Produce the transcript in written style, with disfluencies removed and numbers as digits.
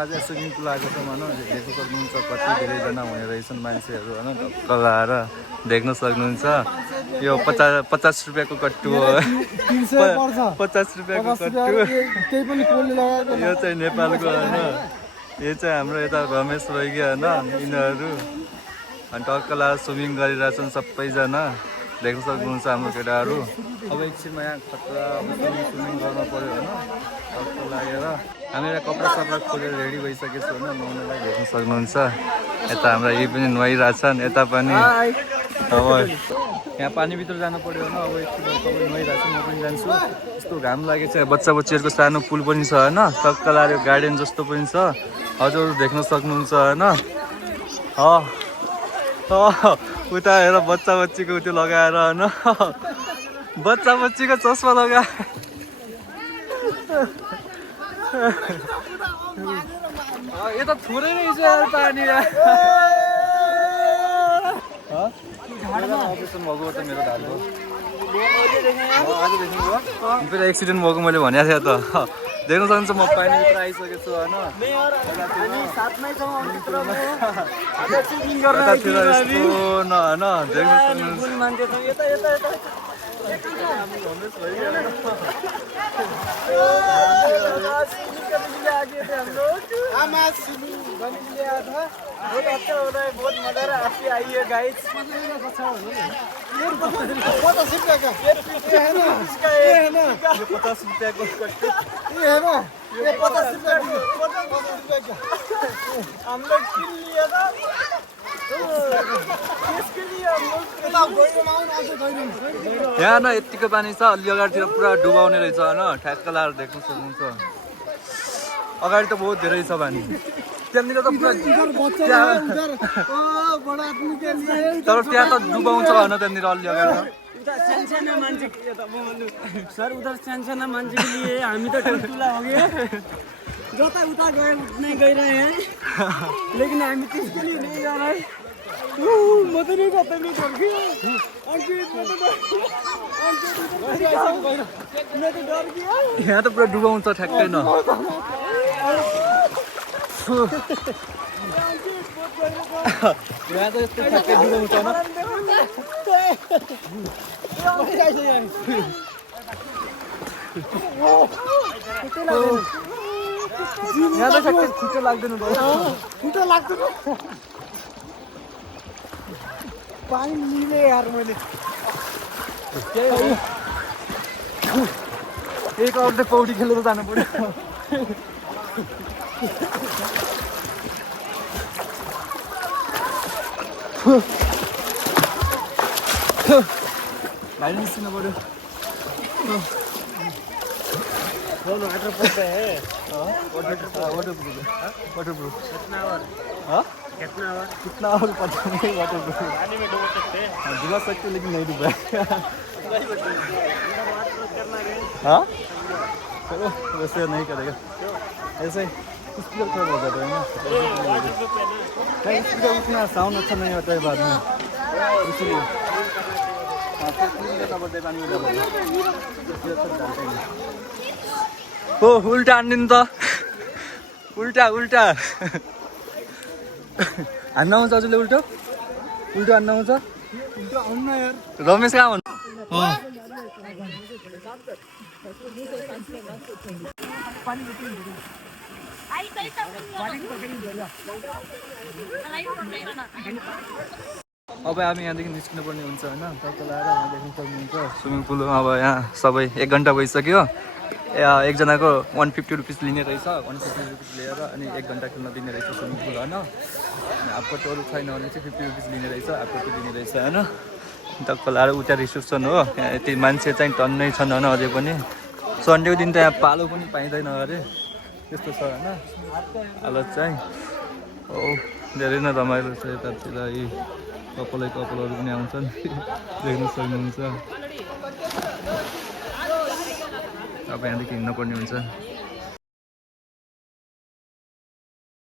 आज swimming pool आएको छ भनौँ हेर्नु सक्नुहुन्छ कति धेरैजना हुने रहेछन् मान्छेहरू होइन ढक्क लाएर देख्न सक्नुहुन्छ यो 50 रुपियाँको कट्टु हो 50 रुपियाँको कट्टु यो चाहिँ नेपालको होइन यो चाहिँ हाम्रो यता रमेश भइगयो होइन यिनीहरू अनि टक्क लाएर स्विमिङ गरिरहेछन् सबैजना देख्न सक्नुहुन्छ हाम्रो केटाहरू अब एकछिनमा यहाँ खतरा स्विमिङ गर्न पऱ्यो होइन टक्क लागेर हामी यहाँ कपडा सपडा खोलेर रेडी भइसकेको छु होइन नुहाउनलाई देख्न सक्नुहुन्छ यता हाम्रा यी पनि नुहाइरहेछन् यता पनि अब यहाँ पानीभित्र जानु पऱ्यो होइन अब एकछिन सबै नुहाइरहेको छु म पनि जान्छु यस्तो घाम लागेको छ बच्चा बच्चीहरूको सानो पुल पनि छ होइन टक्क लाएर गार्डन जस्तो पनि छ हजुर देख्न सक्नुहुन्छ होइन उता हेर बच्चा बच्चीको त्यो लगाएर होइन बच्चा बच्चीको चस्मा लगा यता थोरै नै छ पानी अपरेसन भएको त मेरो ढालको फेरि एक्सिडेन्ट भएको मैले भनेको थिएँ त देख्न सक्नुहुन्छ म पानीभित्र आइसकेको छु होइन देख्न बहुत मजा रहा आपकी आई है गाइस 50 रुपया का ये है ना ये 50 रुपया को ये है ना ये 50 रुपया का हम लोग किन लिया था किसके लिए हम लोग यहाँ न यतिको पानी छ अलि अगाडितिर पुरा डुबाउने रहेछ होइन ठ्याक्क लाएर देख्न सक्नुहुन्छ अगाडि त बहुत धेरै छ पानी त्यहाँनिर त पुरा तर त्यहाँ त डुबाउँछ होइन त्यहाँनिर अलि अगाडि सानसाना मान्छे सर उधर सानसाना मान्छे के लिए हामी त ठुला हो गए जता उता नहीं गए रहे हैं लेकिन हामी त्यसके लिए नहीं जा रहे म त नहीं जाता नहीं डर गया मैं तो डर गया यहाँ त पुरा डुबाउँछ ठ्याक्कै न यहाँ त यस्तो ठ्याक्कै डुबाउँछ न यहाँ त ठ्याक्कै खुट्टा लाग्दैन खुट्टा लाग्दैन पानी मिले यार मैले एक अर्को पौडी खेलेर जानु पर्यो भाइ निस्किनु पर्यो बोलो वाटर प्रूफ है वाटरप्रूफ कितना आवर पता नहीं वाटरप्रूफ पानी में डुबा सकते हैं डुबा सकते लेकिन नहीं डूबा हाँ चलो वैसे नहीं करेगा ऐसे स्पीकर खराब हो जाता है ना नहीं स्पीकर उतना साउंड अच्छा नहीं होता है बाद में इसलिए ओ उल्टा हान्दिनु त उल्टा उल्टा हान्न आउँछ हजुरले उल्टो उल्टो हान्न आउँछ रमेश कहाँ भन्नु अब हामी यहाँदेखि निस्किनु पर्ने हुन्छ होइन टक्क लाएर यहाँ देख्न सक्नुहुन्छ स्विमिङ पुल अब यहाँ सबै 1 घन्टा भइसक्यो एकजनाको 150 रुपिस लिने रहेछ 150 रुपिस लिएर अनि 1 घन्टा खेल्न दिने रहेछ स्विमिङ पुल होइन अनि आपकटहरू छैन भने चाहिँ 50 रुपिस लिने रहेछ आपकट दिने रहेछ होइन टक्क लाएर उता रिसेप्सन हो यहाँ यति मान्छे चाहिँ टन्नै छन् होइन अझै पनि सन्डेको दिन त यहाँ पालो पनि पाइँदैन अरे त्यस्तो छ होइन हालत चाहिँ हो धेरै नै रमाइलो छ यतातिर यी कपालहरू पनि आउँछन् देख्न सक्नुहुन्छ अब यहाँदेखि हिँड्नु पर्ने हुन्छ